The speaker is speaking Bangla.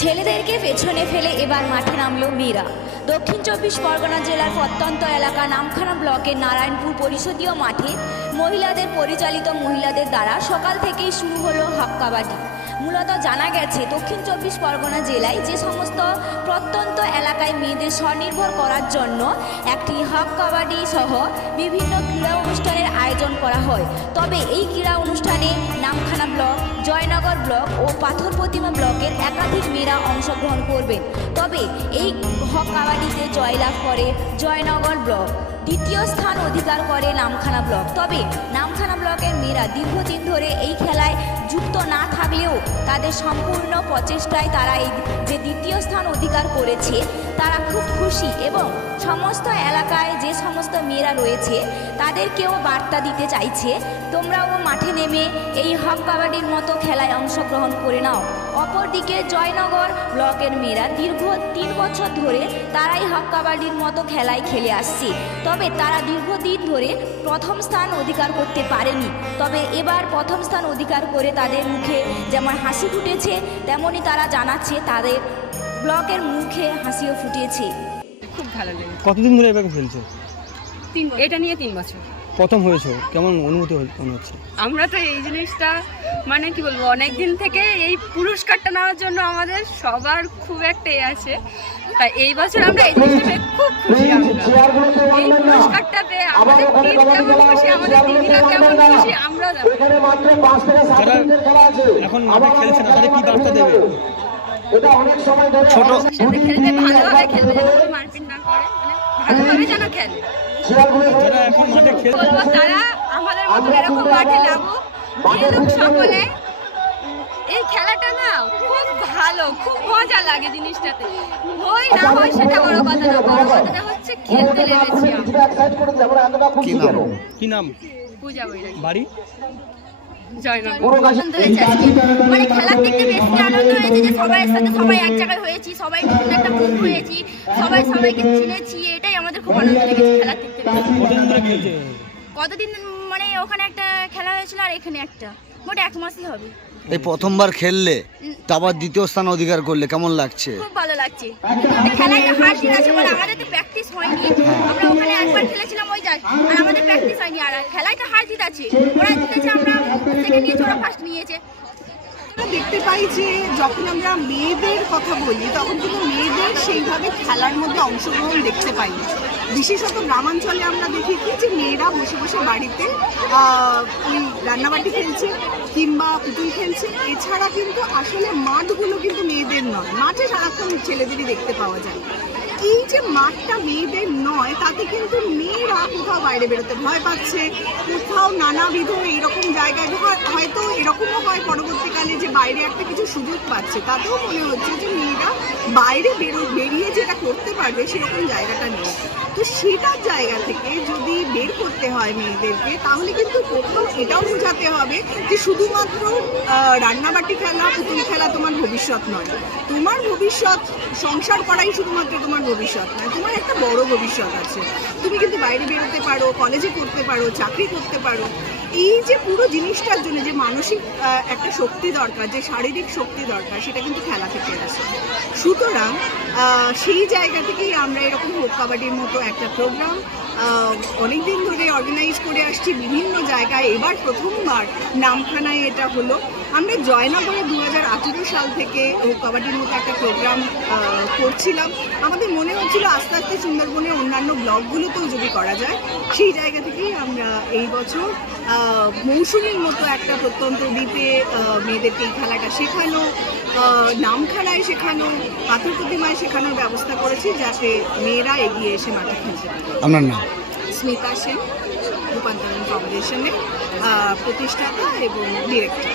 ছেলেদেরকে পেছনে ফেলে এবার মাঠে নামলো মেয়েরা। দক্ষিণ 24 পরগনা জেলার প্রত্যন্ত এলাকা নামখানা ব্লকের নারায়ণপুর পরিষদীয় মাঠে মহিলাদের পরিচালিত মহিলাদের দ্বারা সকাল থেকেই শুরু হলো হাফ কাবাডি। মূলত জানা গেছে দক্ষিণ 24 পরগনা জেলায় যে সমস্ত প্রত্যন্ত এলাকায় মেয়েদের স্বনির্ভর করার জন্য একটি হাফ কাবাডি সহ বিভিন্ন ক্রীড়া অনুষ্ঠানের আয়োজন করা হয়। তবে এই ক্রীড়া অনুষ্ঠানে নামখানা ব্লক, জয়নগর ব্লক ও পাথর প্রতিমা ব্লকের একাধিক মেয়েরা অংশগ্রহণ করবেন। তবে এই হাফ কাবাডিতে জয়লাভ করে জয়নগর ব্লক, দ্বিতীয় স্থান অধিকার করে নামখানা ব্লক। তবে নামখানা ব্লকের মেয়েরা দীর্ঘদিন ধরে এই খেলায় যুক্ত না থাকলেও তাদের সম্পূর্ণ প্রচেষ্টায় তারা এই যে দ্বিতীয় স্থান অধিকার করেছে তারা খুব খুশি এবং সমস্ত এলাকায় যে সমস্ত মেয়েরা রয়েছে তাদেরকেও বার্তা দিতে চাইছে, তোমরাও মাঠে নেমে এই হাফ কাবাডির মতো খেলায় অংশগ্রহণ করে নাও। অপরদিকে জয়নগর ব্লকের মেয়েরা দীর্ঘ 3 বছর ধরে তারাই হাফ কাবাডির মতো খেলায় খেলে আসছে। তবে তারা দীর্ঘদিন ধরে প্রথম স্থান অধিকার করতে পারেনি। তবে এবার প্রথম স্থান অধিকার করে তাদের মুখে যেমন হাসি ফুটেছে তেমনই তারা জানাচ্ছে তাদের ব্লকের মুখে হাসিও ফুটেছে। খুব ভালো লাগে। কতদিন ধরে এভাবে খেলছো? 3 বছর। এটা নিয়ে 3 বছর। প্রথম হয়েছো, কেমন অনুভূতি হচ্ছে? আমরা তো এই জিনিসটা মানে কি বলবো, অনেক দিন থেকে এই পুরস্কারটা নেওয়ার জন্য আমাদের সবার খুব একটা আছে। তাই এই বছর আমরা এই জিনিসটা পেয়ে খুব খুশি। এই পুরস্কারটা পেয়ে আমাদের টিম কেমন খুশি, আমাদের দিদিরা কেমন খুশি, আমরা যারা এখন মাঠে খেলছে না তাদের কি বার্তা দেবে? ছোট সাথে খেলবে, ভালোভাবে খেলবে, যেন মারপিট না করে, মানে ভালোভাবে যেন খেলে। যারা এখন মাঠে খেলছে তারা আমাদের মতো এরকম মাঠে নামুক, খেলুক সকলে। এই খেলাটা না খুব ভালো, খুব মজা লাগে জিনিসটাতে। হয় না হয় সেটা বড় কথা না, বড় কথাটা হচ্ছে খেলতে লেগেছি আমরা। কি নাম? পূজা বৈরাগী, বাড়ি জয়নগর। মানে খেলার দিক থেকে বেশি আনন্দ হয়েছে যে সবাই সাথে সবাই এক জায়গায় হয়েছি, সবাই নতুন একটা গ্রুপ হয়েছি, সবাই সবাইকে চিনেছি, এটাই আমাদের খুব আনন্দ লেগেছে খেলার দিক থেকে। কতদিন ধরে খেলছে? কতদিন মানে ওখানে একটা খেলা হয়েছিল আর এখানে একটা, মোট 1 মাসই হবে। এই প্রথমবার খেললে তারপর দ্বিতীয় স্থান অধিকার করলে কেমন লাগছে? খুব ভালো লাগছে। খেলায় হার জিত আছে বলে আমাদের তো প্র্যাকটিস হয়নি, আমরা ওখানে একবার খেলেছিলাম ওই জায়গায়, আর আমাদের প্র্যাকটিস হয়নি। আর খেলায় তো হার জিত আছে, ওরা জিতেছে, আমরা সেকেন্ড নিয়েছি, ওরা ফার্স্ট নিয়েছে। আমরা দেখতে পাই যে যখন আমরা মেয়েদের কথা বলি তখন কিন্তু মেয়েদের সেইভাবে খেলার মধ্যে অংশগ্রহণ দেখতে পাই না। বিশেষত গ্রামাঞ্চলে আমরা দেখি কি যে মেয়েরা বসে বসে বাড়িতে ওই রান্নাবাটি খেলছে কিংবা পুতুল খেলছে। এছাড়া কিন্তু আসলে মাঠগুলো কিন্তু মেয়েদের নয়, মাঠে সারাক্ষণ ছেলেদেরই দেখতে পাওয়া যায়। এই যে মাঠটা মেয়েদের নয় তাতে কিন্তু মেয়েরা কোথাও বাইরে বেরোতে ভয় পাচ্ছে, কোথাও নানাবিধ এইরকম জায়গায় হয়তো এরকমও হয় পরবর্তীকালে যে বাইরে একটা কিছু সুযোগ পাচ্ছে, তাতেও মনে হচ্ছে যে মেয়েরা বাইরে বেরিয়ে যেটা করতে পারবে সেরকম জায়গাটা নেই। তো সেটার জায়গা থেকে যদি বের করতে হয় মেয়েদেরকে, তাহলে কিন্তু কোথাও এটাও বোঝাতে হবে যে শুধুমাত্র রান্নাবাটি খেলা, পুতুল খেলা তোমার ভবিষ্যৎ নয়। তোমার ভবিষ্যৎ সংসার করাই শুধুমাত্র তোমার ভবিষ্যৎ নয়, তোমার একটা বড় ভবিষ্যৎ আছে। তুমি কিন্তু বাইরে বেরোতে পারো, কলেজে করতে পারো, চাকরি করতে পারো। এই যে পুরো জিনিসটার জন্য যে মানসিক একটা শক্তি দরকার, যে শারীরিক শক্তি দরকার, সেটা কিন্তু খেলা থেকে আসে। সুতরাং সেই জায়গা থেকেই আমরা এরকম হোক কাবাডির মতো একটা প্রোগ্রাম অনেকদিন ধরে অর্গানাইজ করে আসছি বিভিন্ন জায়গায়। এবার প্রথমবার নামখানায় এটা হলো। আমরা জয়নগরে 2018 সাল থেকে হোক কাবাডির মতো একটা প্রোগ্রাম করছিলাম। আমাদের মনে হচ্ছিল আস্তে আস্তে সুন্দরবনের অন্যান্য ব্লকগুলোতেও যদি করা যায়। সেই জায়গা থেকেই আমরা এই বছর মৌসুমীর মতো একটা প্রত্যন্ত দ্বীপে মেয়েদেরকে এই খেলাটা শেখানো, নামখানায় শেখানো, পাথর প্রতিমায় শেখানোর ব্যবস্থা করেছি যাতে মেয়েরা এগিয়ে এসে মাঠে খেলতে পারে। আপনার নাম? স্মিতা সেন, রূপান্তরণ ফাউন্ডেশনের প্রতিষ্ঠাতা এবং ডিরেক্টর।